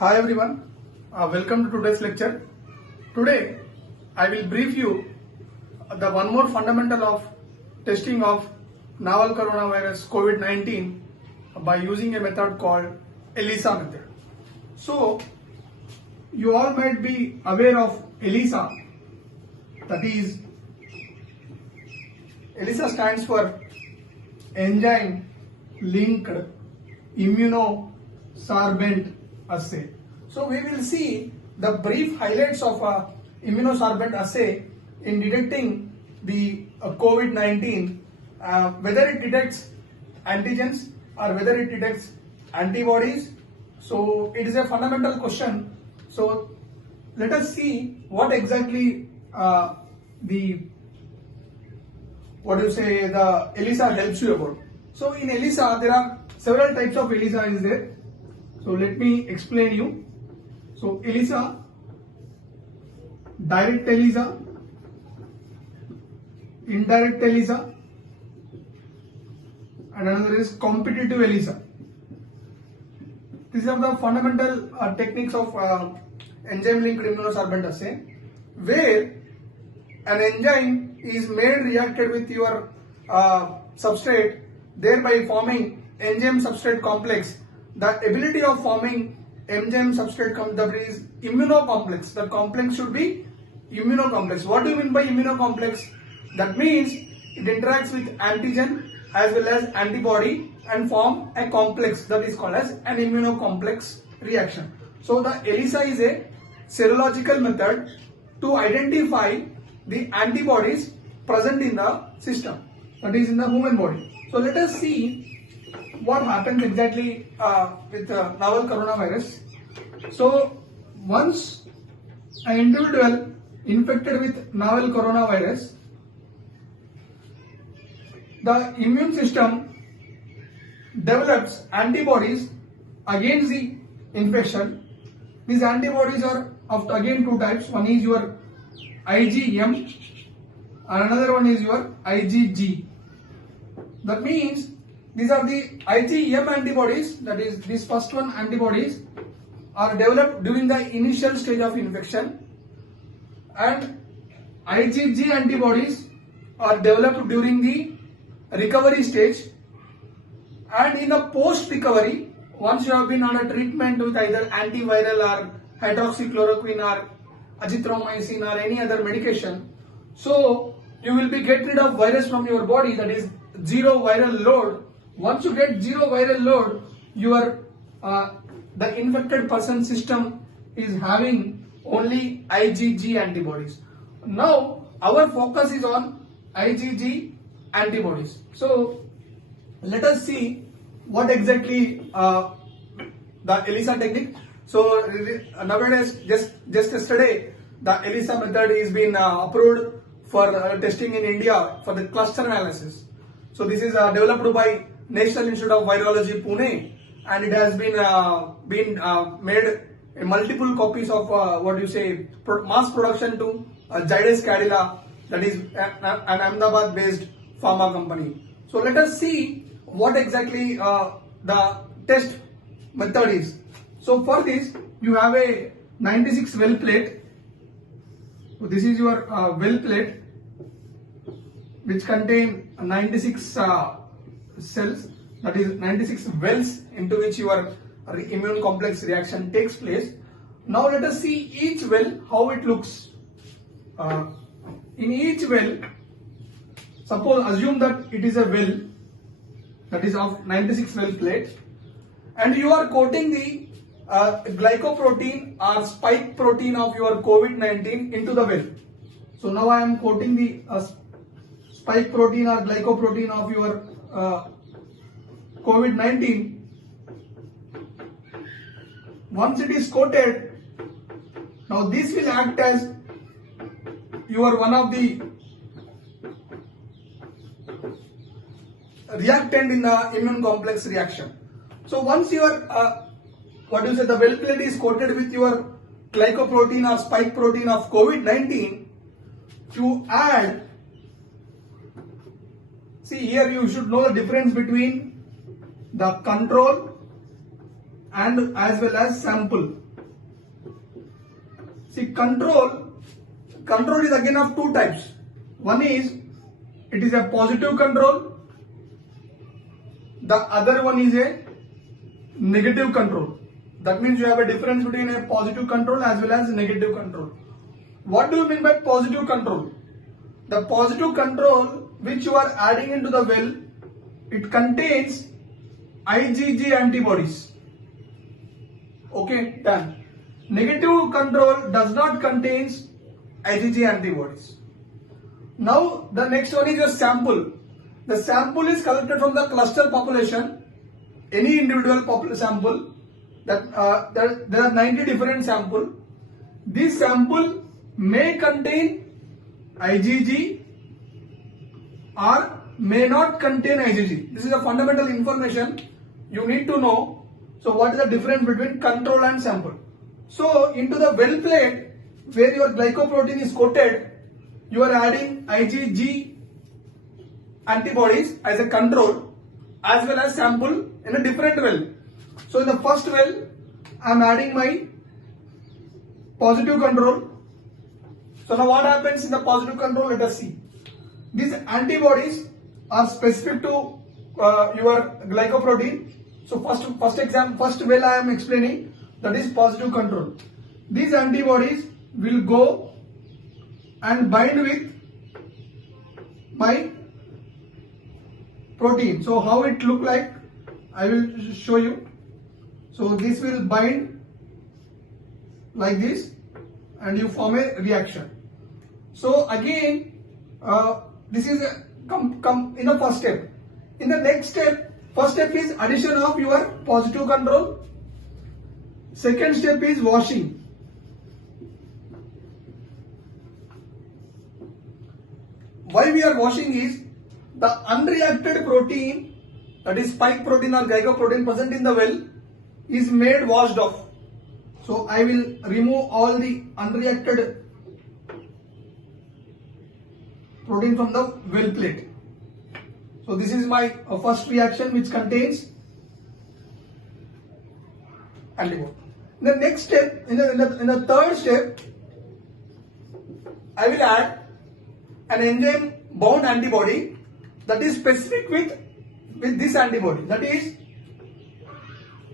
Hi everyone, welcome to today's lecture. Today I will brief you the one more fundamental of testing of novel coronavirus COVID-19 by using a method called ELISA method. So you all might be aware of ELISA, that is ELISA stands for Enzyme Linked Immunosorbent Assay. So we will see the brief highlights of immunosorbent assay in detecting the COVID-19, whether it detects antigens or whether it detects antibodies. So it is a fundamental question. So let us see what exactly the ELISA helps you about. So in ELISA there are several types of ELISA is there. So let me explain you. So ELISA, direct ELISA, indirect ELISA, and another is competitive ELISA. These are the fundamental techniques of enzyme linked immunosorbent assay, where an enzyme is made reacted with your substrate, thereby forming enzyme substrate complex. The ability of forming enzyme substrate complex is immunocomplex. The complex should be immunocomplex. What do you mean by immunocomplex? That means it interacts with antigen as well as antibody and form a complex that is called as an immunocomplex reaction. So the ELISA is a serological method to identify the antibodies present in the system, that is in the human body. So let us see what happens exactly with novel coronavirus. So once an individual infected with novel coronavirus, the immune system develops antibodies against the infection. These antibodies are of again two types. One is your IgM and another one is your IgG. That means these are the IgM antibodies, that is this first one antibodies are developed during the initial stage of infection, and IgG antibodies are developed during the recovery stage, and in the post recovery, once you have been on a treatment with either antiviral or hydroxychloroquine or azithromycin or any other medication, so you will be get rid of virus from your body, that is zero viral load. Once you get zero viral load, your the infected person system is having only IgG antibodies. Now our focus is on IgG antibodies. So let us see what exactly the ELISA technique. So nowadays, just yesterday, the ELISA method is been approved for testing in India for the cluster analysis. So this is developed by National Institute of Virology, Pune, and it has been made multiple copies of mass production to Zydus Cadila, that is an Ahmedabad-based pharma company. So let us see what exactly the test method is. So for this, you have a 96 well plate. So this is your well plate, which contain 96 cells, that is 96 wells into which your immune complex reaction takes place. Now let us see each well how it looks. In each well, suppose assume that it is a well that is of 96 well plate, and you are coating the glycoprotein or spike protein of your COVID-19 into the well. So now I am coating the spike protein or glycoprotein of your COVID-19. Once it is coated, now this will act as your one of the reactant in the immune complex reaction. So once your the well plate is coated with your glycoprotein or spike protein of COVID-19, you add, see here you should know the difference between the control and as well as sample. See, control is again of two types. One is, it is a positive control. The other one is a negative control. That means you have a difference between a positive control as well as negative control. What do you mean by positive control? The positive control which you are adding into the well, it contains IgG antibodies. Okay, done. Negative control does not contains IgG antibodies. Now the next one is your sample. The sample is collected from the cluster population, any individual sample. That there are 90 different sample. This sample may contain IgG or may not contain IgG. This is a fundamental information you need to know. So what is the difference between control and sample? So into the well plate where your glycoprotein is coated, you are adding IgG antibodies as a control as well as sample in a different well. So in the first well, I am adding my positive control. So now what happens in the positive control? Let us see. These antibodies are specific to your glycoprotein. So first well I am explaining, that is positive control. These antibodies will go and bind with my protein. So how it look like, I will show you. So this will bind like this and you form a reaction. So again, this is come in the first step. In the next step, first step is addition of your positive control. Second step is washing. Why we are washing is the unreacted protein, that is spike protein or glycoprotein present in the well, is made washed off. So I will remove all the unreacted protein from the well plate. So this is my first reaction which contains antibody. In the next step, in the third step, I will add an enzyme bound antibody that is specific with this antibody, that is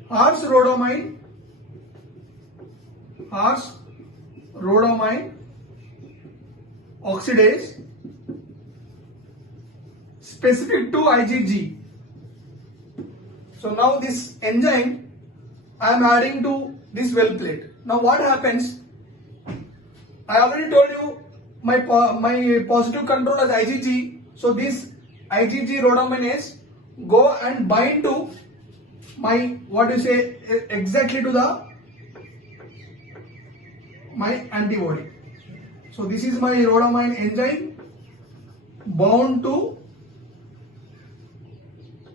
horse rhodamine oxidase specific to IgG. So now this enzyme I am adding to this well plate. Now what happens? I already told you my positive control as IgG. So this IgG rhodaminase go and bind to my exactly to my antibody. So this is my rhodamine enzyme bound to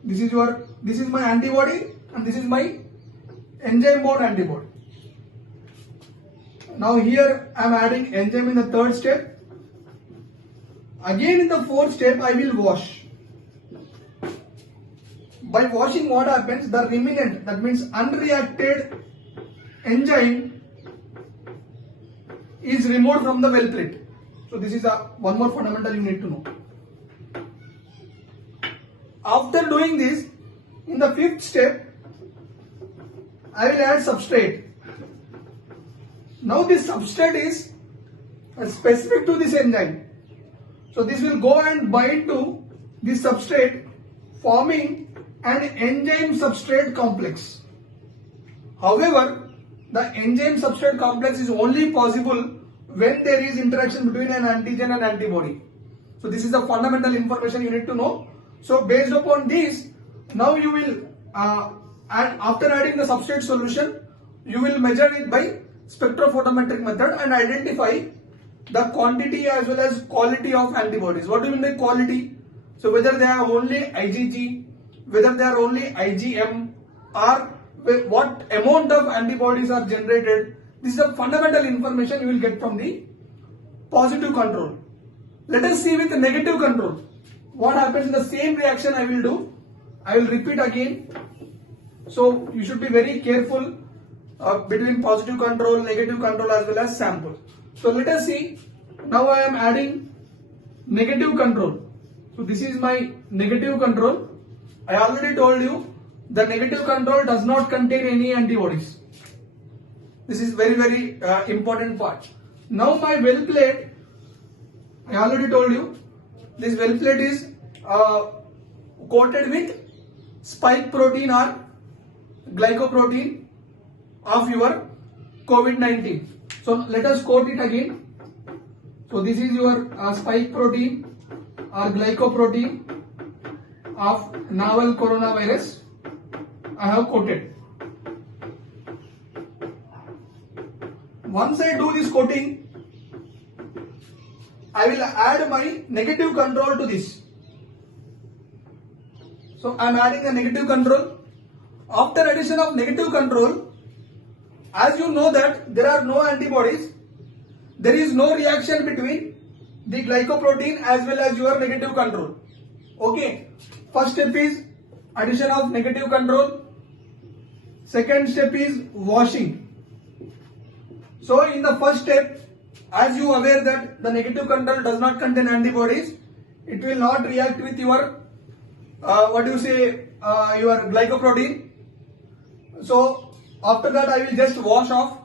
this is my antibody and this is my enzyme bound antibody. Now here I am adding enzyme in the third step. Again in the fourth step I will wash. By washing, what happens? The remnant, that means unreacted enzyme, is removed from the well plate. So this is one more fundamental you need to know. After doing this, in the fifth step, I will add substrate. Now this substrate is specific to this enzyme. So this will go and bind to this substrate, forming an enzyme substrate complex. However, the enzyme substrate complex is only possible when there is interaction between an antigen and antibody. So this is the fundamental information you need to know. So based upon this, now you will after adding the substrate solution, you will measure it by spectrophotometric method and identify the quantity as well as quality of antibodies. What do you mean by quality? So whether they are only IgG, whether they are only IgM, or what amount of antibodies are generated. This is the fundamental information you will get from the positive control. Let us see with the negative control. What happens in the same reaction I will do. I will repeat again. So you should be very careful between positive control, negative control as well as sample. So let us see. Now I am adding negative control. So this is my negative control. I already told you the negative control does not contain any antibodies. This is very important part. Now my well plate, I already told you, this well plate is coated with spike protein or glycoprotein of your COVID-19. So let us coat it again. So this is your spike protein or glycoprotein of novel coronavirus. I have coated. Once I do this coating, I will add my negative control to this. So I am adding the negative control. After addition of negative control, as you know that there are no antibodies, there is no reaction between the glycoprotein as well as your negative control. Okay. First step is addition of negative control. Second step is washing. So in the first step, as you are aware that the negative control does not contain antibodies, it will not react with your your glycoprotein. So after that I will just wash off.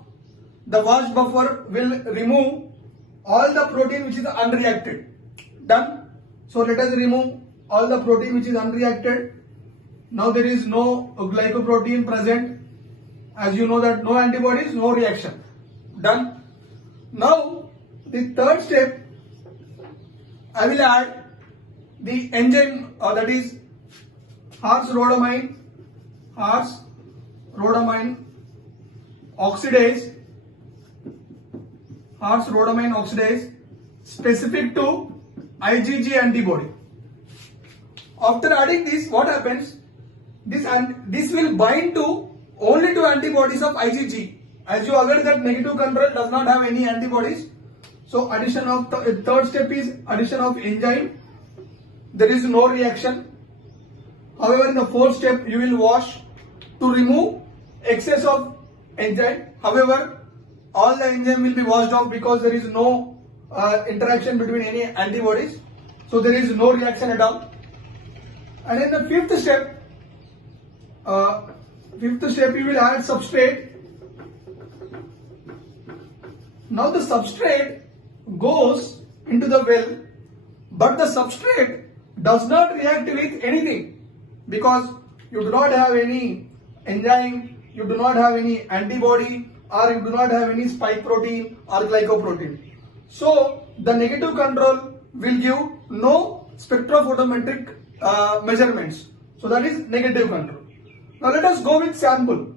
The wash buffer will remove all the protein which is unreacted. Done. So let us remove all the protein which is unreacted. Now there is no glycoprotein present. As you know that no antibodies, no reaction. Done. Now the third step, I will add the enzyme that is horse rhodamine oxidase specific to IgG antibody. After adding this, what happens? This will bind to only to antibodies of IgG. As you are aware that negative control does not have any antibodies. So addition of the third step is addition of enzyme. There is no reaction. However, in the fourth step, you will wash to remove excess of enzyme. However, all the enzyme will be washed off because there is no interaction between any antibodies. So there is no reaction at all. And in the fifth step, you will add substrate. Now the substrate goes into the well, but the substrate does not react with anything because you do not have any enzyme, you do not have any antibody, or you do not have any spike protein or glycoprotein. So the negative control will give no spectrophotometric measurements. So that is negative control. Now let us go with sample.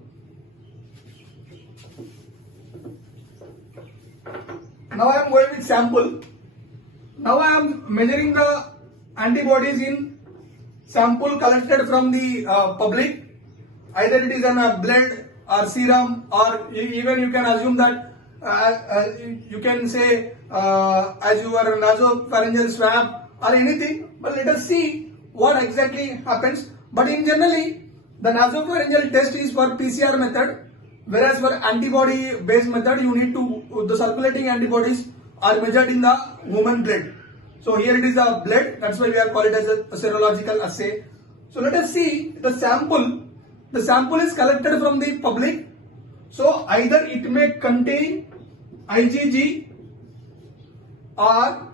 Now I am going with sample. Now I am measuring the antibodies in sample collected from the public. Either it is in a blood or serum, or even you can assume that you can say as your nasopharyngeal swab or anything. But let us see what exactly happens. But in generally, the nasopharyngeal test is for PCR method, whereas for antibody based method you need to, the circulating antibodies are measured in the human blood. So here it is the blood, that's why we are called it as a serological assay. So let us see the sample. The sample is collected from the public. So either it may contain IgG or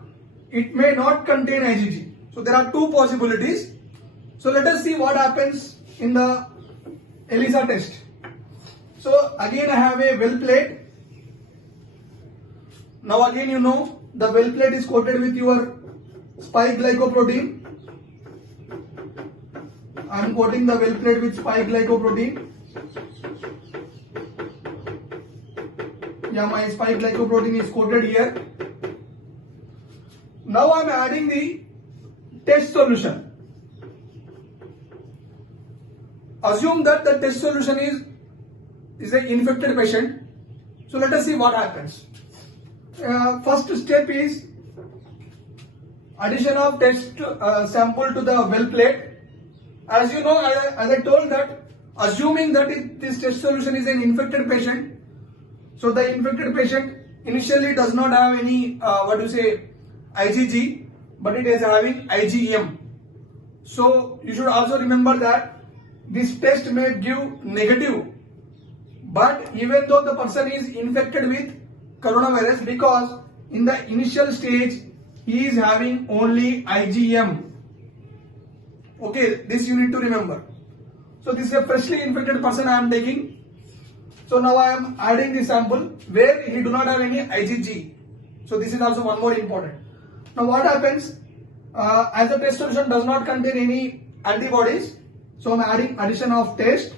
it may not contain IgG. So there are two possibilities. So let us see what happens in the ELISA test. So again I have a well plate. Now again you know the well plate is coated with your spike glycoprotein. I am coating the well plate with spike glycoprotein. Yeah, my spike glycoprotein is coated here. Now I am adding the test solution. Assume that the test solution is an infected patient. So let us see what happens. First step is addition of test sample to the well plate. As you know, as I told that, assuming that this test solution is an infected patient, so the infected patient initially does not have any IgG, but it is having IgM. So you should also remember that this test may give negative, but even though the person is infected with coronavirus, because in the initial stage he is having only IgM. Okay, this you need to remember. So this is a freshly infected person I am taking. So now I am adding the sample where he do not have any IgG. So this is also one more important. Now what happens, as the test solution does not contain any antibodies, so I am adding addition of test.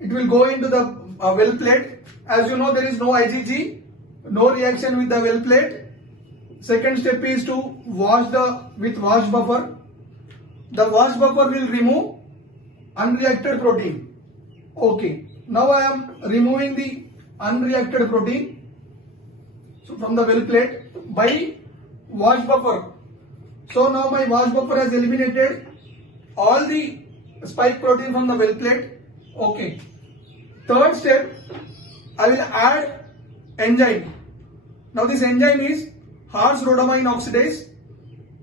It will go into the well plate. As you know, there is no IgG, no reaction with the well plate. Second step is to wash with wash buffer. The wash buffer will remove unreacted protein. Okay, now I am removing the unreacted protein, so from the well plate by wash buffer. So now my wash buffer has eliminated all the spike protein from the well plate. Okay. Third step, I will add enzyme. Now this enzyme is Harsh rhodamine oxidase,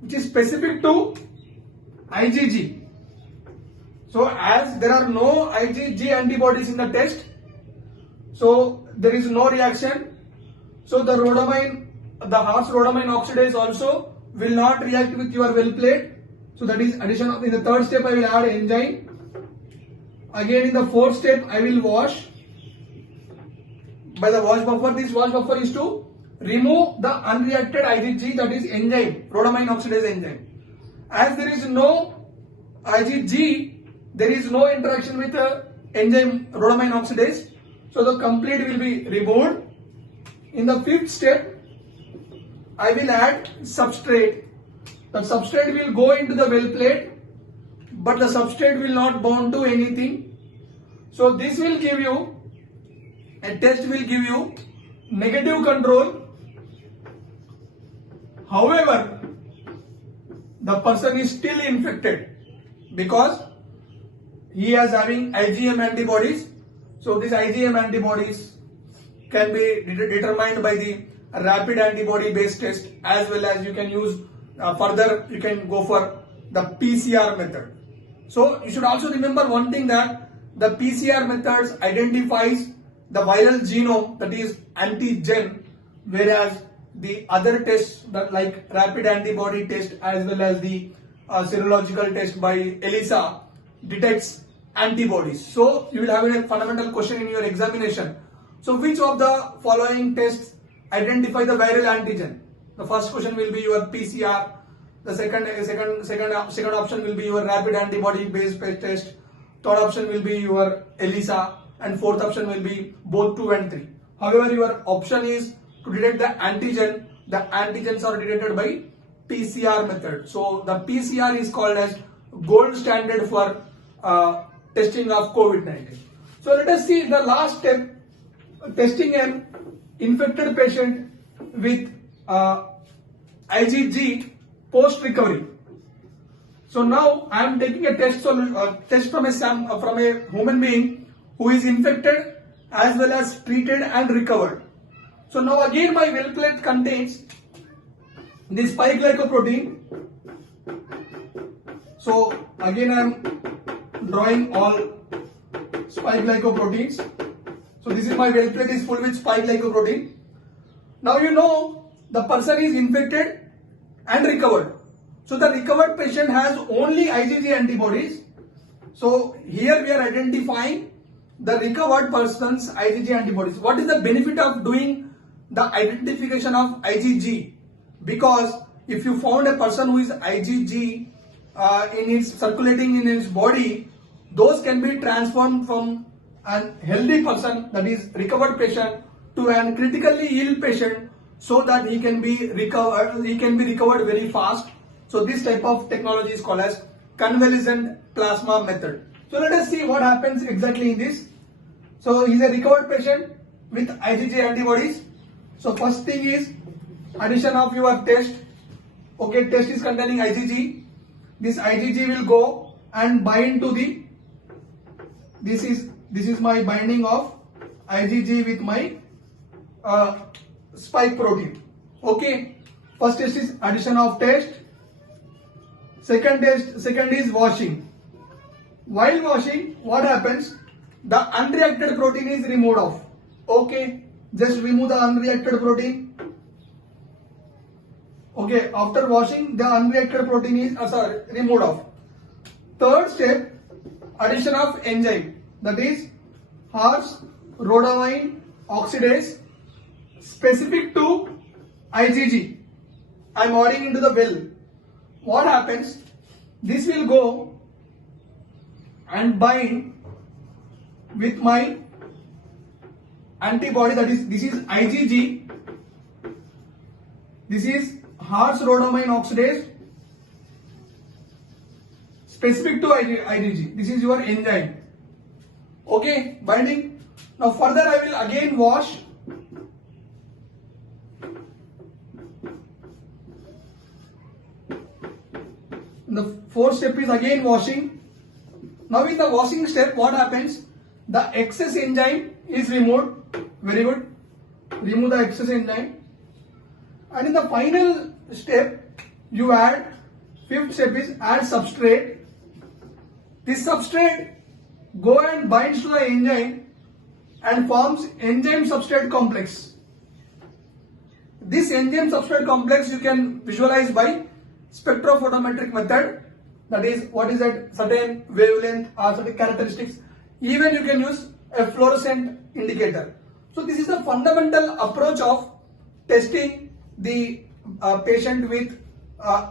which is specific to IgG. So as there are no IgG antibodies in the test, so there is no reaction. So the Harsh rhodamine oxidase also will not react with your well plate. So that is addition of, in the third step I will add enzyme. Again in the fourth step I will wash by the wash buffer. This wash buffer is to remove the unreacted IgG, that is enzyme, rhodamine oxidase enzyme. As there is no IgG, there is no interaction with the enzyme rhodamine oxidase, so the complete will be removed. In the fifth step, I will add substrate. The substrate will go into the well plate, but the substrate will not bond to anything. So this will give you, a test will give you negative control. However, the person is still infected because he is having IgM antibodies. So these IgM antibodies can be determined by the rapid antibody based test, as well as you can use further you can go for the PCR method. So you should also remember one thing, that the PCR methods identifies the viral genome, that is antigen, whereas the other tests that like rapid antibody test as well as the serological test by ELISA detects antibodies. So you will have a fundamental question in your examination. So which of the following tests identify the viral antigen? The first question will be your PCR. The second option will be your rapid antibody based test. Third option will be your ELISA, and fourth option will be both 2 and 3. However, your option is to detect the antigen. The antigens are detected by PCR method. So the PCR is called as gold standard for testing of COVID-19. So let us see the last step, testing an infected patient with IgG post recovery. So now I am taking a test from a human being who is infected as well as treated and recovered. So now again my well plate contains this spike glycoprotein. So again I am drawing all spike glycoproteins. So this is my well plate is full with spike glycoprotein. Now you know the person is infected and recovered. So the recovered patient has only IgG antibodies. So here we are identifying the recovered person's IgG antibodies. What is the benefit of doing the identification of IgG? Because if you found a person who is IgG circulating in his body, those can be transformed from a healthy person, that is recovered patient, to a critically ill patient, so that he can be recovered very fast. So this type of technology is called as convalescent plasma method. So let us see what happens exactly in this. So he is a recovered patient with IgG antibodies. So first thing is addition of your test. Okay, test is containing IgG. This IgG will go and bind to the, this is my binding of IgG with my spike protein. Okay, first test is addition of test. Second is washing. While washing, what happens? The unreacted protein is removed off. Okay, just remove the unreacted protein. Okay, after washing, the unreacted protein is removed off. Third step, addition of enzyme, that is horse rhodamine oxidase specific to IgG. I am adding into the well. What happens? This will go and bind with my antibody, that is, this is IgG, this is horse rhodamine oxidase specific to IgG. This is your enzyme. Okay, binding. Now further I will again wash. The fourth step is again washing. Now in the washing step, what happens? The excess enzyme is removed. Very good. Remove the excess enzyme. And in the final step, you add, fifth step is add substrate. This substrate go and binds to the enzyme and forms enzyme substrate complex. This enzyme substrate complex you can visualize by spectrophotometric method. That is, what is that? Certain wavelength or certain characteristics. Even you can use a fluorescent indicator. So this is the fundamental approach of testing the patient with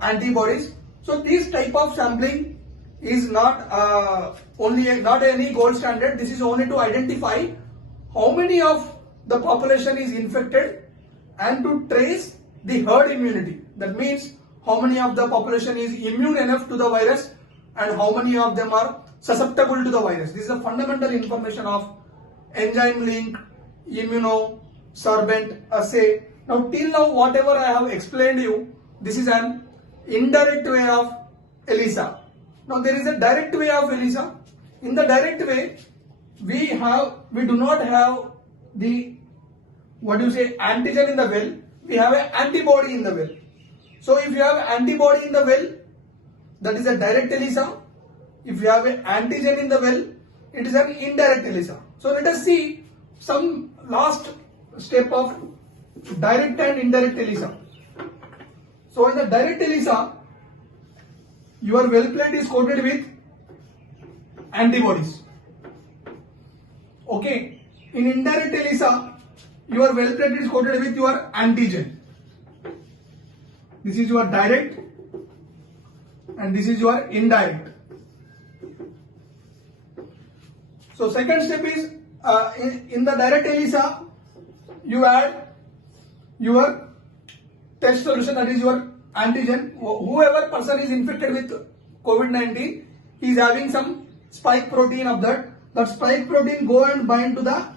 antibodies. So this type of sampling is not not any gold standard. This is only to identify how many of the population is infected and to trace the herd immunity. That means how many of the population is immune enough to the virus and how many of them are susceptible to the virus. This is the fundamental information of enzyme link, immunosorbent assay. Now till now whatever I have explained you, this is an indirect way of ELISA. Now there is a direct way of ELISA. In the direct way, we do not have the antigen in the well. We have an antibody in the well. So if you have antibody in the well, that is a direct ELISA. If you have an antigen in the well, it is an indirect ELISA. So let us see some last step of direct and indirect ELISA. So in the direct ELISA, your well plate is coated with antibodies. Okay. In indirect ELISA, your well plate is coated with your antigen. This is your direct and this is your indirect. So second step is in the direct ELISA, you add your test solution, that is your antigen. Whoever person is infected with COVID-19, he is having some spike protein of that. That spike protein go and bind to the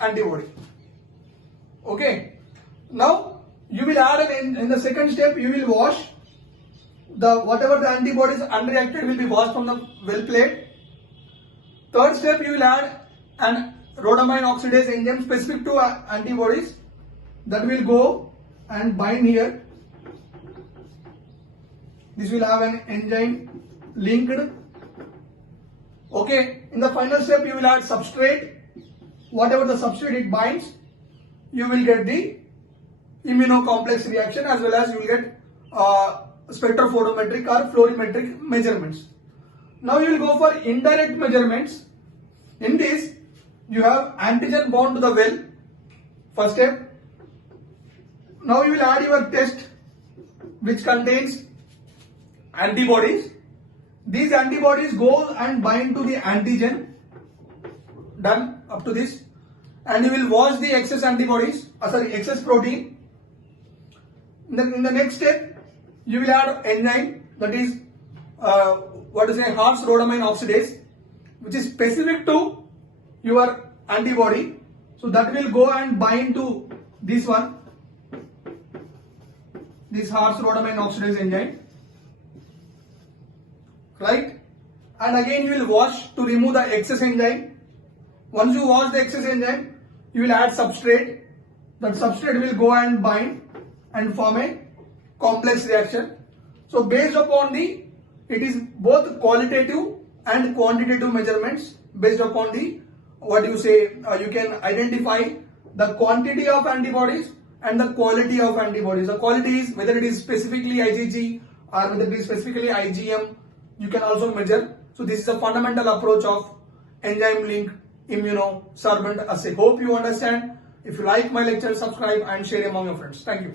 antibody. Okay. Now you will add in the second step, you will wash whatever the antibodies unreacted will be washed from the well plate. Third step, you will add an rhodamine oxidase enzyme specific to antibodies that will go and bind here. This will have an enzyme linked. Okay, in the final step you will add substrate. Whatever the substrate it binds, you will get the immunocomplex reaction as well as you will get spectrophotometric or fluorimetric measurements. Now you will go for indirect measurements. In this, you have antigen bound to the well. First step. Now you will add your test which contains antibodies. These antibodies go and bind to the antigen. Done up to this. And you will wash the excess antibodies, excess protein. In the next step, you will add enzyme, that is horse rhodamine oxidase, which is specific to your antibody. So that will go and bind to this one, this horse rhodamine oxidase enzyme, right? And again you will wash to remove the excess enzyme. Once you wash the excess enzyme, you will add substrate. That substrate will go and bind and form a complex reaction. So based upon the, it is both qualitative and quantitative measurements. Based upon the, what you say, you can identify the quantity of antibodies and the quality of antibodies. The quality is whether it is specifically IgG or whether it is specifically IgM, you can also measure. So this is a fundamental approach of enzyme linked immunosorbent assay. Hope you understand. If you like my lecture, subscribe and share among your friends. Thank you.